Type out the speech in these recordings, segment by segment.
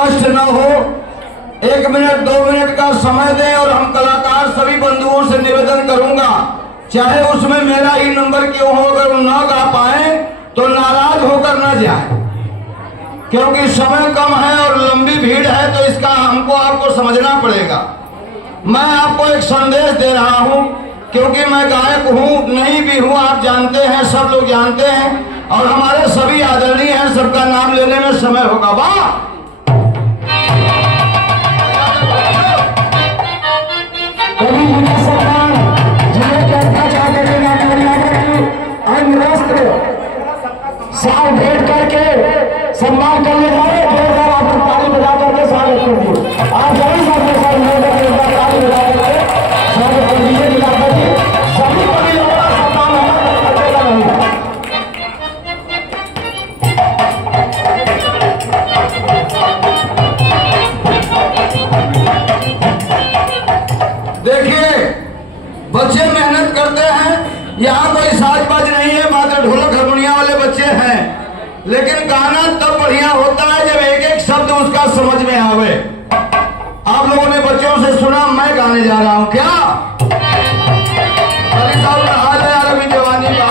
कष्ट न हो, 1 मिनट 2 मिनट का समय दें और हम कलाकार सभी बंधुओं से निवेदन करूंगा, चाहे उसमें मेरा ही नंबर क्यों हो, अगर वो न गा पाए तो नाराज होकर न जाए, क्योंकि समय कम है और लंबी भीड़ है, तो इसका हमको आपको समझना पड़ेगा। मैं आपको एक संदेश दे रहा हूं, क्योंकि मैं गायक हूं नहीं भी हूं, आप जानते हैं, सब लोग जानते हैं, और हमारे सभी आदरणीय हैं, सबका नाम लेने में समय होगा। वाह, साल भेंट करके सम्मान करने वाले जोरदार आप ताली बजा करके स्वागत कीजिए। आप जरूर सबके साथ जोरदार ताली बजा करके स्वागत कर दीजिए। दिलाकर जी सभी को भी लोगों का सम्मान करते रहेगा। देखिए बच्चे मेहनत करते हैं, यहाँ कोई साजबाज नहीं है, मात्र ढोलक हारमोनिया वाले बच्चे हैं, लेकिन गाना तब बढ़िया होता है जब एक एक शब्द उसका समझ में आवे। आप लोगों ने बच्चों से सुना, मैं गाने जा रहा हूं क्या? अरे साहब हाल है यार, अभी जवानी का।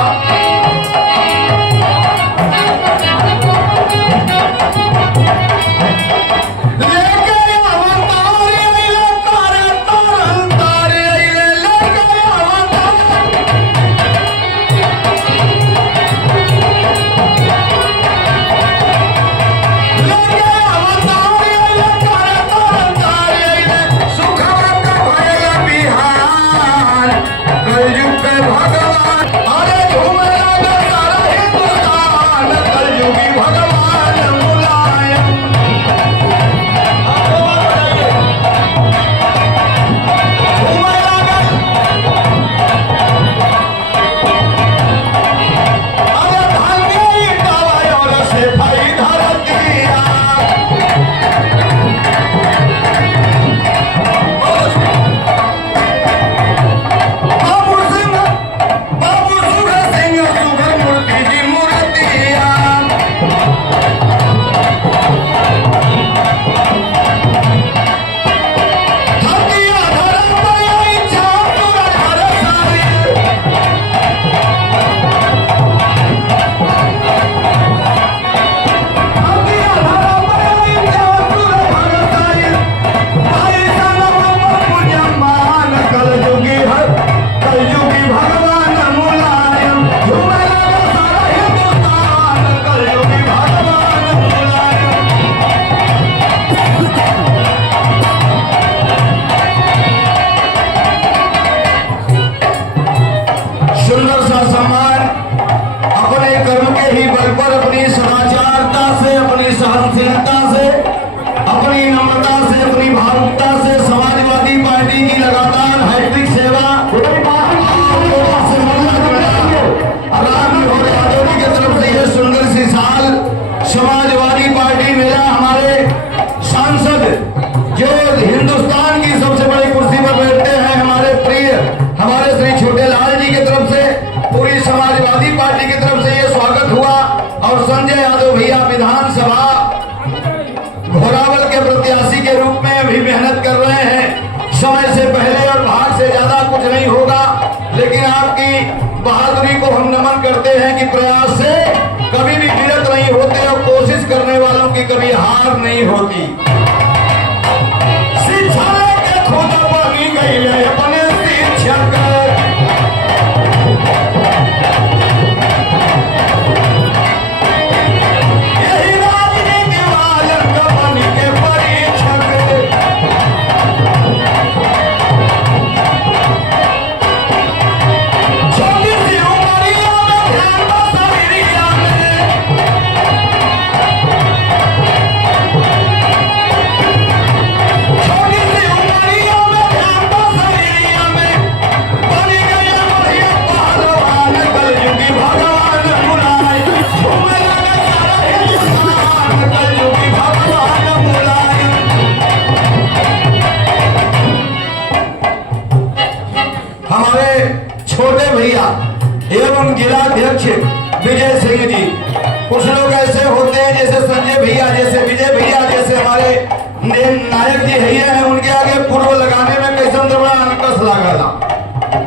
सुंदर सा सम्मान अपने कर्म के ही बल पर, अपनी सदाचारता से, अपनी सहनशीलता से, अपनी नम्रता से, अपनी भावुकता से समाजवादी पार्टी की लगातार हैट्रिक सेवा की तरफ से यह सुंदर सी साल समाजवादी पार्टी मेरा, हमारे सांसद जो हिंदुस्तान की सबसे बड़ी कुर्सी पर बैठते हैं, हमारे प्रिय हमारे श्री छोटे लाल जी की तरफ से, पूरी समाजवादी पार्टी की तरफ से ये स्वागत हुआ। और संजय यादव भैया विधानसभा घोरावल के प्रत्याशी के रूप में अभी मेहनत कर रहे हैं, समय से पहले और भाग से ज्यादा कुछ नहीं होगा, लेकिन आपकी बहादुरी को हम नमन करते हैं कि प्रयास से कभी भी विरत नहीं होते और कोशिश करने वालों की कभी हार नहीं होती। शिक्षा के खुद बनी गई है अपने शिक्षक, यही राजनीति वालन बनी के परीक्षक। छोटी सी उमरिया में ध्यान बसरिया में, छोटी सी उमरिया में ध्यान बसरिया में,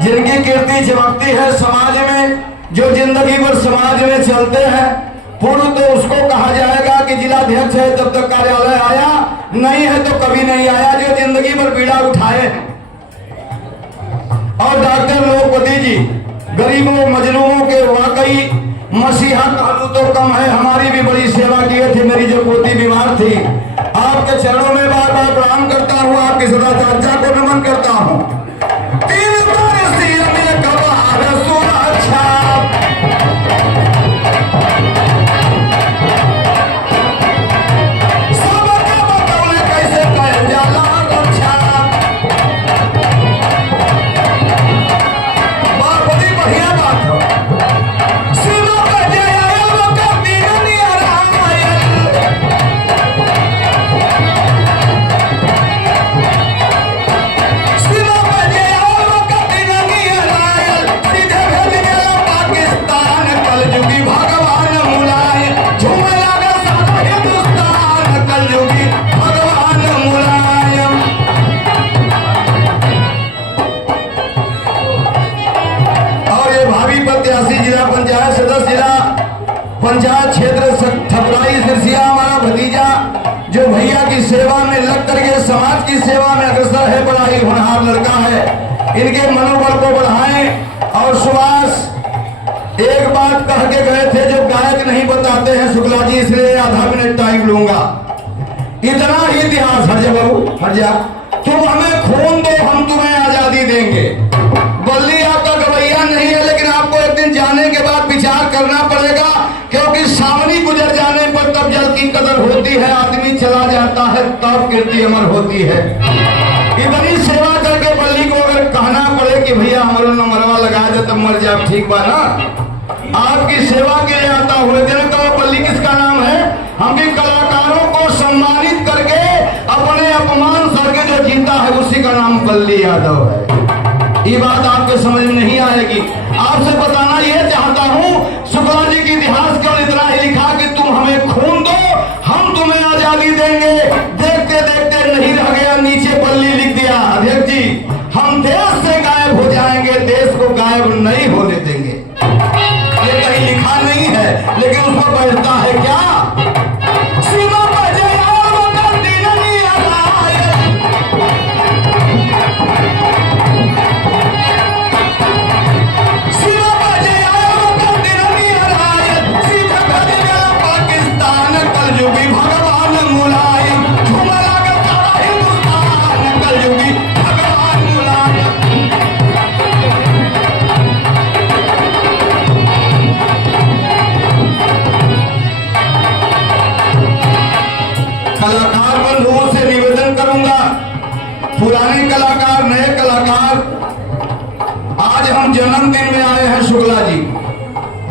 जिनकी कीर्ति चमकती है समाज में, जो जिंदगी भर समाज में चलते हैं, पूर्व तो उसको कहा जाएगा कि जिलाध्यक्ष है तब तक कार्यालय आया, नहीं है तो कभी नहीं आया, जो जिंदगी भर पीड़ा उठाए हैं। और डॉक्टर लोकपति जी गरीबों मजलूमों के वाकई मसीहा कालू तो कम है, हमारी भी बड़ी सेवा किए थे। मेरी जो पोती बीमार थी, आपके चरणों में बार बार प्रणाम करता हूँ, आपकी सदा चर्चा को नमन करता हूँ। पंचायत क्षेत्र ठकुराई सिरसिया हमारा भतीजा, जो भैया की सेवा में लग करके समाज की सेवा में अग्रसर है, बड़ा ही होनहार लड़का है। इनके मनोबल को बढ़ाएं। और सुभाष एक बात कह के गए थे, जो गायक नहीं बताते हैं शुक्ला जी, इसलिए आधा मिनट टाइम लूंगा। इतना ही इतिहास, हर जा बाबू हर जा, तुम हमें खून दो हम तुम्हें आजादी देंगे। बल्ली आपका गवैया नहीं है, लेकिन आपको एक दिन जाने के बाद विचार करना पड़ेगा, क्योंकि सामने गुजर जाने पर तब जल की कदर होती है, आदमी चला जाता है तब कीर्ति अमर होती है। इतनी सेवा करके बल्ली को अगर कहना पड़े कि भैया हमारा नंबरवा लगा दे तब मर जाए, ठीक बा ना? आपकी सेवा के लिए आता हुए दिन तो बल्ली किसका नाम है? हम भी कलाकारों को सम्मानित करके अपने अपमान सर के जो जीता है उसी का नाम बल्ली यादव है। ये बात आपके समझ में नहीं आएगी। आपसे बताना यह चाहता हूं, शुक्ला जी के इतिहास केवल इतना ही लिखा कि तुम हमें खून दो हम तुम्हें आजादी देंगे। देखते देखते नहीं रह गया, नीचे बल्ली लिख दिया, अध्यक्ष जी हम देश से गायब हो जाएंगे, देश को गायब नहीं होने देंगे। ये कहीं लिखा नहीं है, लेकिन उसमें बजता है क्या? सीमा पर कलाकार बंधुओं से निवेदन करूंगा, पुराने कलाकार नए कलाकार, आज हम जन्मदिन में आए हैं शुक्ला जी,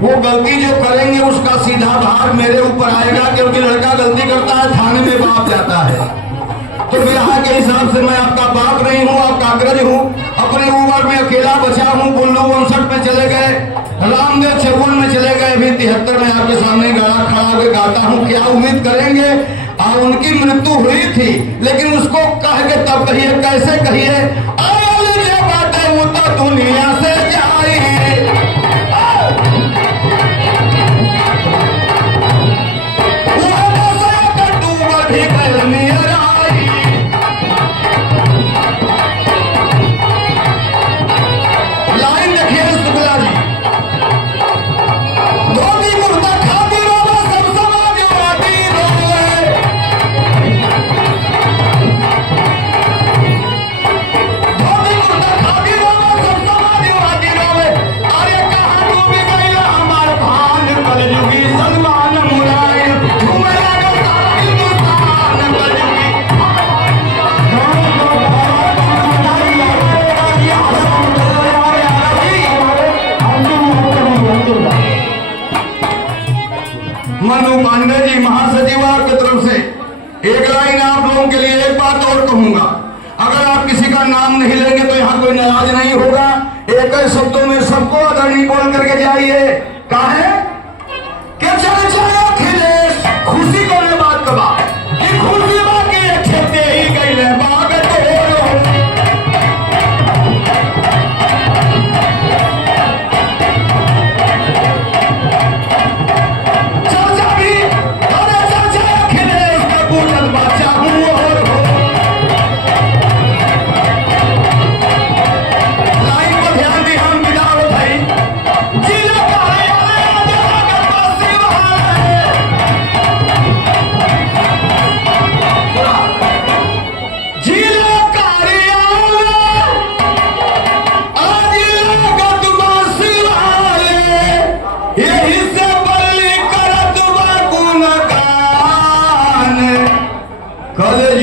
वो गलती जो करेंगे उसका सीधा भार मेरे ऊपर आएगा, क्योंकि लड़का गलती करता है थाने में बाप जाता है। तो विवाह के हिसाब से मैं आपका बाप नहीं हूँ, आपका अग्रज हूँ। अपने उम्र में अकेला बचा हूँ, बुल्लू 59 में चले गए, रामदेव 56 में चले गए, अभी 73 में आपके सामने गाड़ा खड़ा होकर गाता हूँ। क्या उम्मीद करेंगे? उनकी मृत्यु हुई थी, लेकिन उसको कह के तब कहिए, कैसे कहिए? जो बात है वो तो दुनिया से जाए, भी करनी आई। लाइन देखिए शुक्ला जी, धोती कुर्ता खाती रोवे, सब समाजवादी रोवे, धोती कुर्ता खाती रोवे, सब समाजवादी रोवे। अरे कहाँ डूबी गई हमार भान, कलयुगी सलमान मुलायम, तुम्हें मनु पांडे जी महासचिवार की तरफ से एक लाइन आप लोगों के लिए एक बात और कहूंगा। अगर आप किसी का नाम नहीं लेंगे तो यहाँ कोई नाराज नहीं होगा। एक ही शब्दों में सबको आदरणीय बोल करके जाइए। कहा है कि चल जाए अखिलेश, खुशी को मैं बात कबा कि खुशी बाकी खेते ही गई बाग कॉलेज